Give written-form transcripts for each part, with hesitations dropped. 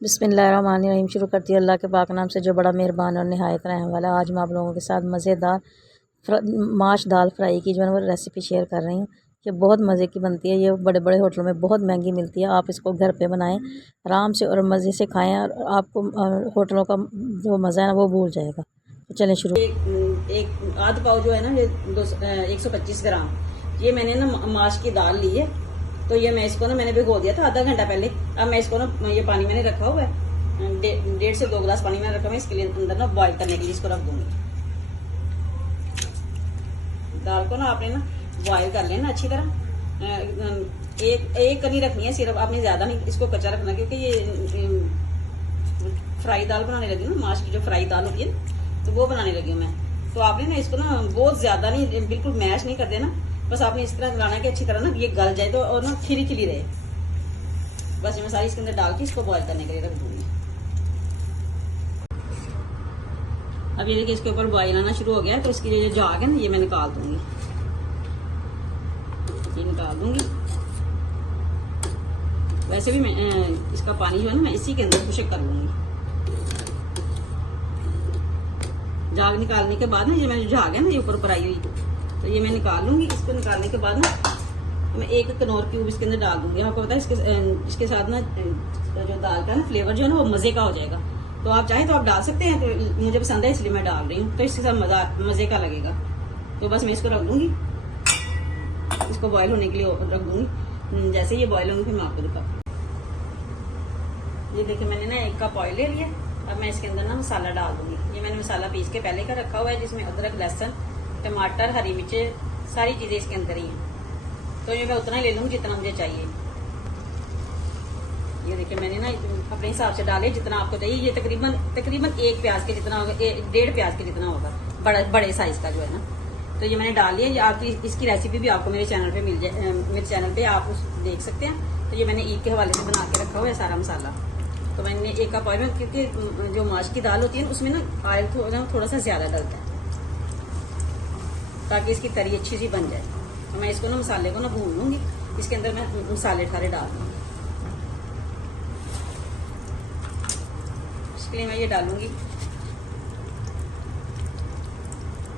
बिस्मिल्लाहिर्रहमानिर्रहीम। शुरू करती है अल्लाह के पाक नाम से जो बड़ा मेहरबान और नहायत रहम वाला। आज मैं आप लोगों के साथ मज़ेदार माश दाल फ्राई की जो है वो रेसिपी शेयर कर रही हूँ। ये बहुत मज़े की बनती है। ये बड़े बड़े होटलों में बहुत महंगी मिलती है। आप इसको घर पे बनाएं आराम से और मज़े से खाएं और आपको होटलों का जो मज़ा है ना वो भूल जाएगा। तो चलें शुरू। एक आध पाव जो है ना ये 125 ग्राम ये मैंने ना माश की दाल ली है। तो ये मैं इसको ना मैंने भिगो दिया था आधा घंटा पहले। अब मैं इसको ना ये पानी मैंने रखा हुआ है 1.5 से 2 गिलास पानी मैंने रखा हुआ है। इसके लिए अंदर ना बॉईल करने के लिए इसको रख दूंगी। दाल को ना आपने ना बॉईल कर लेना अच्छी तरह। एक कनी रखनी है सिर्फ, आपने ज्यादा नहीं इसको कच्चा रखना, क्योंकि ये फ्राई दाल बनाने लगी ना, माश की जो फ्राई दाल होती है तो वो बनाने लगी हूँ मैं। तो आपने ना इसको ना बहुत ज्यादा नहीं, बिल्कुल मैश नहीं कर देना। बस आपने इस तरह गलाना है कि अच्छी तरह ना ये गल जाए तो और ना खिली खिली रहे। बस ये मैं सारी इसके अंदर डाल के इसको बॉईल करने के लिए रख दूंगी। अब ये देखिए इसके ऊपर बॉईल आना शुरू हो गया है, तो इसकी जो जाग है ना ये मैं निकाल दूंगी। ये निकाल दूंगी। वैसे भी मैं इसका पानी जो है ना मैं इसी के अंदर खुशक कर लूंगी। जाग निकालने के बाद ना ये मैंने जाग है ना ये ऊपर ऊपर आई हुई, तो ये मैं निकाल लूंगी। इसको निकालने के बाद ना मैं एक कनौर क्यूब इसके अंदर डाल दूंगी। आपको पता है इसके साथ ना जो दाल का ना फ्लेवर जो है ना वो मजे का हो जाएगा। तो आप चाहे तो आप डाल सकते हैं, तो मुझे पसंद है इसलिए मैं डाल रही हूँ। तो इसके साथ मजे का लगेगा। तो बस मैं इसको रख दूंगी, इसको बॉयल होने के लिए रख दूंगी। जैसे ये बॉयल होंगे फिर मैं आपको दिखाऊंगी। ये देखिए मैंने ना 1 कप ऑयल ले लिया। अब मैं इसके अंदर ना मसाला डाल दूंगी। ये मैंने मसाला पीस के पहले का रखा हुआ है, जिसमें अदरक, लहसुन, टमाटर, हरी मिर्चें, सारी चीजें इसके अंदर ही हैं। तो ये मैं उतना ही ले लूंगी जितना मुझे चाहिए। ये देखिए मैंने ना अपने हिसाब से डाले जितना आपको चाहिए। ये तकरीबन 1 प्याज के जितना होगा, 1.5 प्याज के जितना होगा, बड़े साइज का जो है ना। तो ये मैंने डाल लिया। ये आपकी इसकी रेसिपी भी आपको मेरे चैनल पे मिल जाए, मेरे चैनल पे आप देख सकते हैं। तो ये मैंने ईद के हवाले से बना के रखा हुआ है सारा मसाला। तो मैंने 1 कप ऑयल में, क्योंकि जो माश की दाल होती है उसमें ना ऑयल थोड़ा सा ज्यादा डलता है ताकि इसकी तरी अच्छी सी बन जाए। तो मैं इसको ना मसाले को ना भून लूंगी। इसके अंदर मैं मसाले सारे डाल दूंगी। इसके लिए मैं ये डालूंगी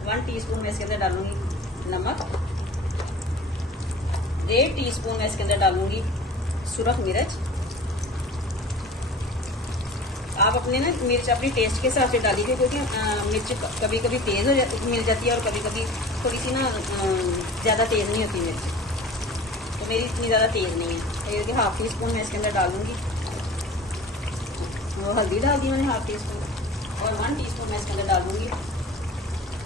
1 टीस्पून मैं इसके अंदर डालूंगी नमक। 1.5 टीस्पून मैं इसके अंदर डालूंगी सुरख मिर्च। आप अपने ना मिर्च अपनी टेस्ट के हिसाब से डालिए, क्योंकि मिर्च कभी कभी तेज मिल जाती है और कभी कभी थोड़ी सी ना ज़्यादा तेज़ नहीं होती मिर्च। तो मेरी इतनी ज़्यादा तेज़ नहीं है। तो ये देखिए 1/2 टीस्पून मैं इसके अंदर डालूंगी। वो हल्दी डाल दी मैंने 1/2 टीस्पून। और 1 टीस्पून मैं इसके अंदर डालूंगी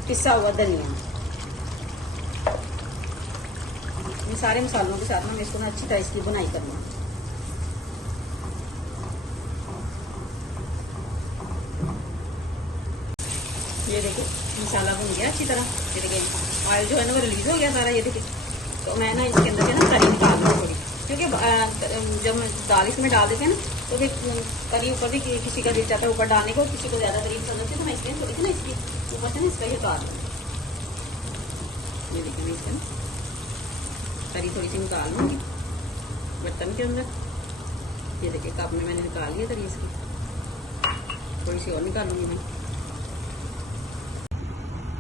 पिसा हुआ धनिया। इन सारे मसालों के साथ में मैं इसको ना अच्छी तरह इसकी बुनाई करूँगा। ये देखिए मसाला बन गया अच्छी तरह। ये देखिए ऑयल जो है ना वो रिलीज हो गया सारा। ये देखिए तो मैं ना इसके अंदर से ना तरी निकाल दूँगी थोड़ी, क्योंकि जब दाल इसमें डाल देते हैं ना तो फिर तरी ऊपर भी किसी का दिल चाहता है ऊपर डालने को, किसी को ज़्यादा तरी पसंद होती है। तो मैं इसलिए थोड़ी सी ना इसकी ऊपर से ना इसका ही उतार दूँगी। ये देखिए मैं इसका तरी थोड़ी सी निकाल लूँगी बर्तन के अंदर। ये देखिए कप में मैंने निकाल लिया तरी इसकी, थोड़ी सी और निकालूंगी मैं।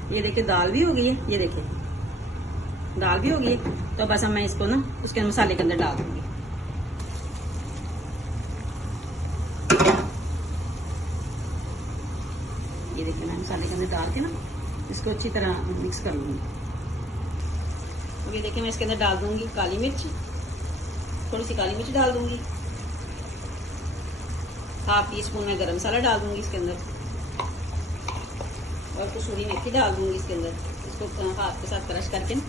ये देखिए दाल भी हो गई है। ये देखिए दाल भी हो गई है। तो बस अब मैं इसको ना उसके मसाले के अंदर डाल दूंगी। ये देखिए मैं मसाले के अंदर डाल के ना इसको अच्छी तरह मिक्स कर लूंगी। तो ये देखिए मैं इसके अंदर डाल दूंगी काली मिर्च, थोड़ी सी काली मिर्च डाल दूंगी। 1/2 टीस्पून मैं गरम मसाला डाल दूंगी इसके अंदर। और कसूरी मेथी डाल दूंगी इसके अंदर। इसको हाथ के साथ क्रश करके ना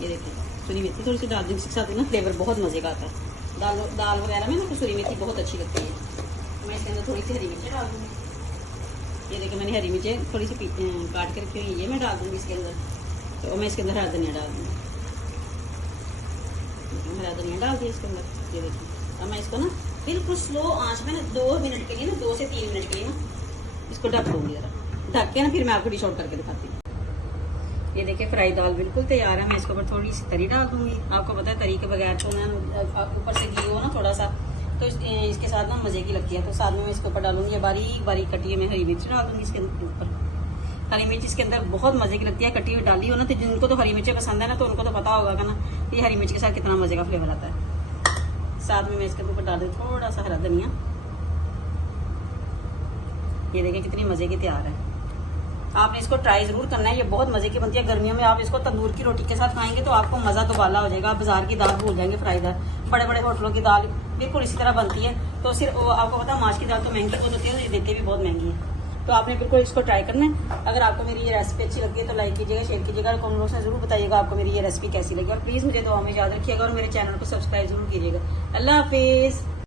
ये देखिए कसूरी मेथी थोड़ी सी डाल दूंगी। इसके साथ ना फ्लेवर बहुत मजे का आता है। दाल वगैरह में ना कसूरी मेथी बहुत अच्छी लगती है। तो मैं इसके अंदर थोड़ी सी हरी मिर्चें डाल दूंगी। ये देखिए मैंने हरी मिर्चें थोड़ी सी काट के रखी हुई, ये मैं डाल दूंगी इसके अंदर। तो मैं इसके अंदर हरा धनिया डाल दूंगी। हरा धनिया डाल दिया इसके अंदर। ये देखिए अब मैं इसको ना बिल्कुल स्लो आंच में ना 2 मिनट के लिए ना 2 से 3 मिनट के लिए ना इसको ढक दूंगी। जरा ढक के ना फिर मैं आपको डिश आउट करके दिखाती हूँ। ये देखिए फ्राई दाल बिल्कुल तैयार है। मैं इसके ऊपर थोड़ी सी तरी डाल दूंगी। आपको पता है तरी के बगैर तो ना ऊपर से घी हो ना थोड़ा सा तो इसके साथ ना मज़े की लगती है। तो साथ में मैं इसके ऊपर डालूंगी बारीक बारीक कटी है, मैं हरी मिर्च डाल दूंगी इसके ऊपर। हरी मिर्च इसके अंदर बहुत मज़े की लगती है, कटी हुई डाली हो ना, तो जिनको तो हरी मिर्चें पसंद है ना, तो उनको तो पता होगा ना कि हरी मिर्च के साथ कितना मज़े का फ्लेवर आता है। साथ में मैं इसके ऊपर डाल दूँ थोड़ा सा हरा धनिया। ये देखिए कितनी मज़े की तैयार है। आपने इसको ट्राई जरूर करना है, ये बहुत मज़े की बनती है। गर्मियों में आप इसको तंदूर की रोटी के साथ खाएंगे तो आपको मज़ा तो बाला हो जाएगा। आप बाजार की दाल भूल जाएंगे, फ्राई दाल। बड़े बड़े होटलों की दाल बिल्कुल इसी तरह बनती है। तो सिर्फ आपको पता है माश की दाल तो महंगी बहुत होती है, ये देते भी बहुत महंगी है। तो आपने बिल्कुल इसको ट्राई करना है। अगर आपको मेरी ये रेसिपी अच्छी लगी है तो लाइक कीजिएगा, शेयर कीजिएगा और कमेंट बॉक्स में जरूर बताइएगा आपको मेरी ये रेसिपी कैसी लगी। और प्लीज़ मुझे दुआ में याद रखिएगा और मेरे चैनल को सब्सक्राइब जरूर कीजिएगा। अल्लाह हाफिज़।